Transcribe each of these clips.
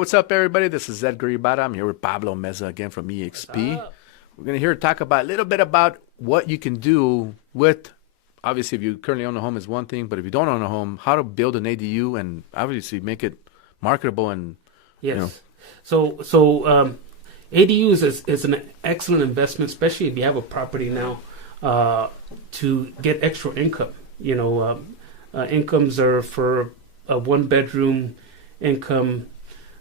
what's up, everybody? This is Edgar Ibarra. I'm here with Pablo Meza again from EXP. We're going to hear talk about a little bit about what you can do with, obviously, if you currently own a home is one thing, but if you don't own a home, how to build an ADU and obviously make it marketable and, Yes. So ADUs is an excellent investment, especially if you have a property now, to get extra income. Incomes are for a one-bedroom income.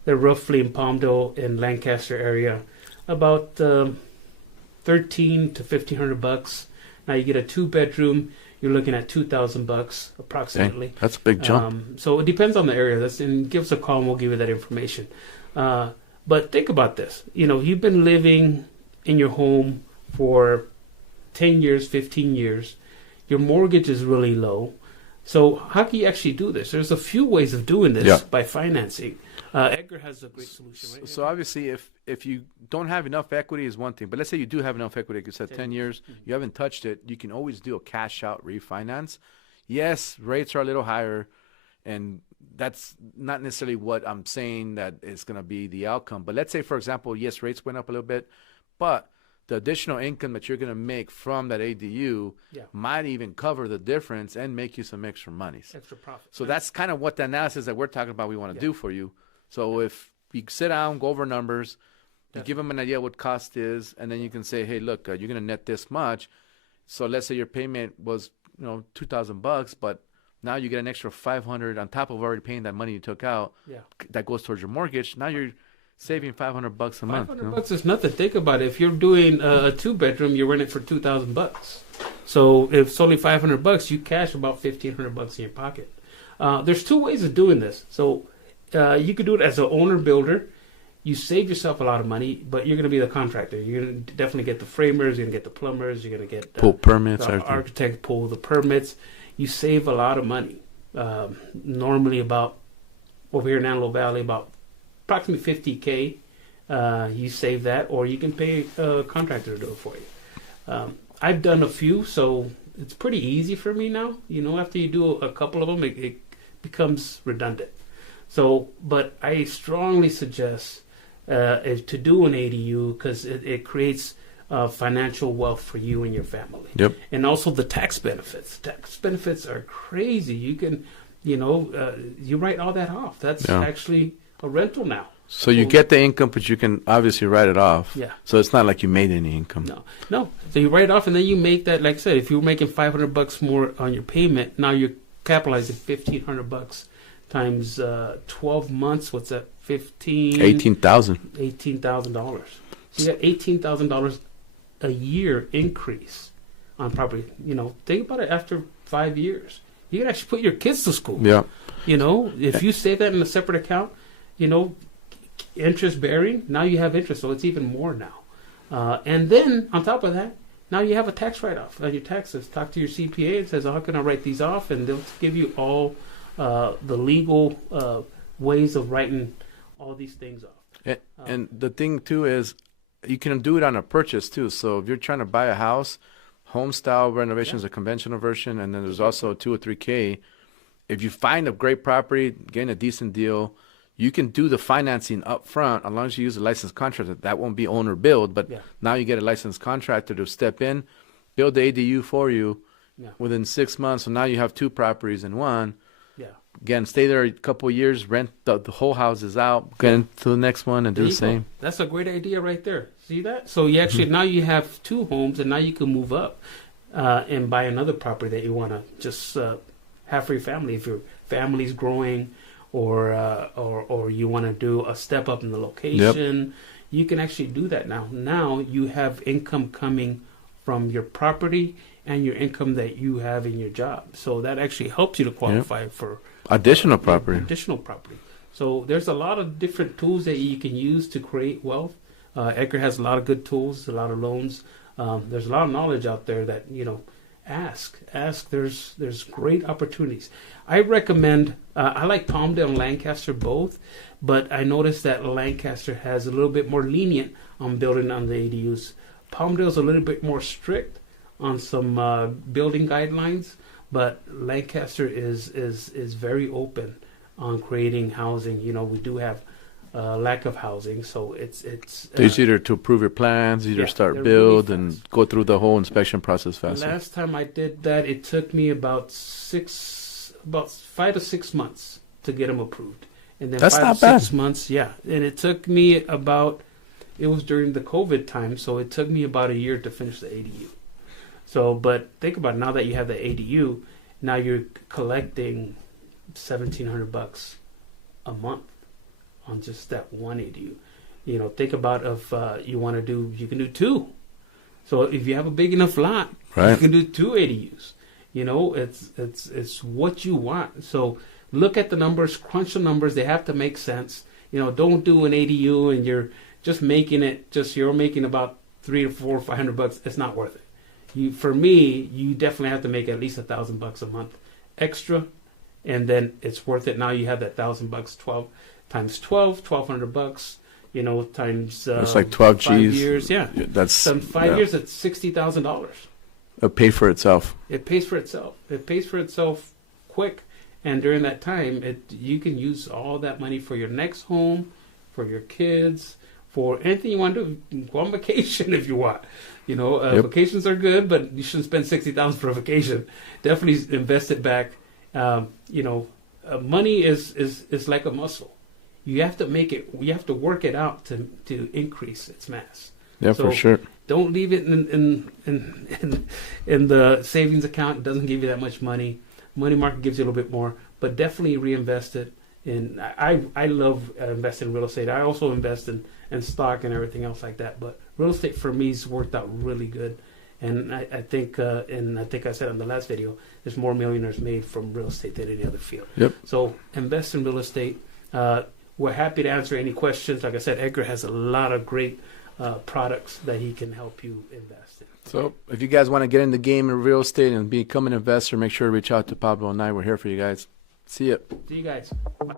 They're roughly in Palmdale and Lancaster area, about $1,300 to $1,500. Now you get a two-bedroom, you're looking at $2,000 approximately. Dang, that's a big jump. So it depends on the area. And give us a call and we'll give you that information. But think about this. You've been living in your home for 10 years, 15 years. Your mortgage is really low. So how can you actually do this? There's a few ways of doing this by financing. Edgar has a great solution, right? So obviously, if you don't have enough equity is one thing, but let's say you do have enough equity, like you said, 10 years, you haven't touched it, you can always do a cash out refinance. Yes, rates are a little higher, and that's not necessarily what I'm saying that is going to be the outcome. But let's say, for example, yes, rates went up a little bit, but the additional income that you're going to make from that ADU might even cover the difference and make you some extra money. Extra profit. So that's kind of what the analysis that we're talking about we want to do for you. So if you sit down, go over numbers, you give them an idea what cost is, and then you can say, hey, look, you're going to net this much. So let's say your payment was, $2,000, but now you get an extra $500 on top of already paying that money you took out. That goes towards your mortgage. Now you're saving $500 a month. $500 is nothing. Think about it. If you're doing a two-bedroom, you're renting for $2,000. So if it's only $500, you cash about $1,500 in your pocket. There's two ways of doing this. So you could do it as an owner-builder. You save yourself a lot of money, but you're going to be the contractor. You're going to definitely get the framers, you're going to get the plumbers, you're going to get pull permits, the architect, pull the permits. You save a lot of money. Normally about, over here in Antelope Valley, about approximately $50K. You save that, or you can pay a contractor to do it for you. I've done a few, so it's pretty easy for me now. After you do a couple of them, it becomes redundant. So, but I strongly suggest to do an ADU because it creates financial wealth for you and your family. Yep. And also the tax benefits. Tax benefits are crazy. You can, you write all that off. That's actually a rental now. So you get the income, but you can obviously write it off. Yeah. So it's not like you made any income. No. So you write it off, and then you make that. Like I said, if you were making $500 more on your payment, now you're capitalizing $1,500 times 12 months. What's that? $18,000. $18,000. So you got $18,000 a year increase on property. Think about it. After 5 years, you can actually put your kids to school. Yeah. If you save that in a separate account, interest bearing, now you have interest, so it's even more now. And then on top of that, now you have a tax write-off on your taxes. Talk to your CPA and says, how can I write these off? And they'll give you all the legal ways of writing all these things off. And the thing too is you can do it on a purchase too. So if you're trying to buy a house, home style renovation is a conventional version, and then there's also 2 or 3K. If you find a great property, getting a decent deal, you can do the financing up front as long as you use a licensed contractor. That won't be owner build, but now you get a licensed contractor to step in, build the ADU for you within 6 months. So now you have 2 properties in one. Again, stay there a couple of years, rent the whole houses out, get into the next one and do the same. That's a great idea right there. See that? So you actually now you have 2 homes, and now you can move up and buy another property that you want to just have for your family. If your family's growing, or you want to do a step up in the location, you can actually do that now. Now you have income coming from your property and your income that you have in your job. So that actually helps you to qualify for additional property. So there's a lot of different tools that you can use to create wealth. Edgar has a lot of good tools, a lot of loans. There's a lot of knowledge out there that, ask. There's great opportunities. I recommend, I like Palmdale and Lancaster both, but I noticed that Lancaster has a little bit more lenient on building on the ADUs. Palmdale's a little bit more strict on some building guidelines, but Lancaster is very open on creating housing. We do have lack of housing. So it's It's easier to approve your plans, easier yeah, to start they're build, really and fast. go through the whole inspection process faster. Last time I did that, it took me about 5 to 6 months to get them approved, and then That's 5 not to bad. 6 months, yeah. And it took me about, it was during the COVID time, so it took me about a year to finish the ADU. So, but think about it, now that you have the ADU, now you're collecting $1,700 a month on just that one ADU. You know, think about if you can do two. So if you have a big enough lot, you Right. can do two ADUs. You know, it's what you want. So look at the numbers, crunch the numbers. They have to make sense. You know, don't do an ADU and you're just making it. You're making about $300 to $500. It's not worth it. For me, you definitely have to make at least $1,000 a month extra, and then it's worth it. Now you have that $1,000, 12 times 12, $1,200. You know, times That's like 12 5 G's. years. Yeah, That's some 5 yeah. years. It's $60,000. It'll pay for itself. It pays for itself. It pays for itself quick, and during that time, you can use all that money for your next home, for your kids, for anything you want to do. Go on vacation if you want. You know, Yep. vacations are good, but you shouldn't spend $60,000 for a vacation. Definitely invest it back. You know, money is like a muscle. You have to make it. You have to work it out to increase its mass. Yeah, So- for sure. Don't leave it in the savings account. It doesn't give you that much money. Money market gives you a little bit more, but definitely reinvest it. And I love investing in real estate. I also invest in stock and everything else like that. But real estate for me has worked out really good. And I think I said on the last video, there's more millionaires made from real estate than any other field. Yep. So invest in real estate. We're happy to answer any questions. Like I said, Edgar has a lot of great products that he can help you invest in. So if you guys want to get in the game in real estate and become an investor, make sure to reach out to Pablo and I. We're here for you guys. See ya. See you guys. Bye.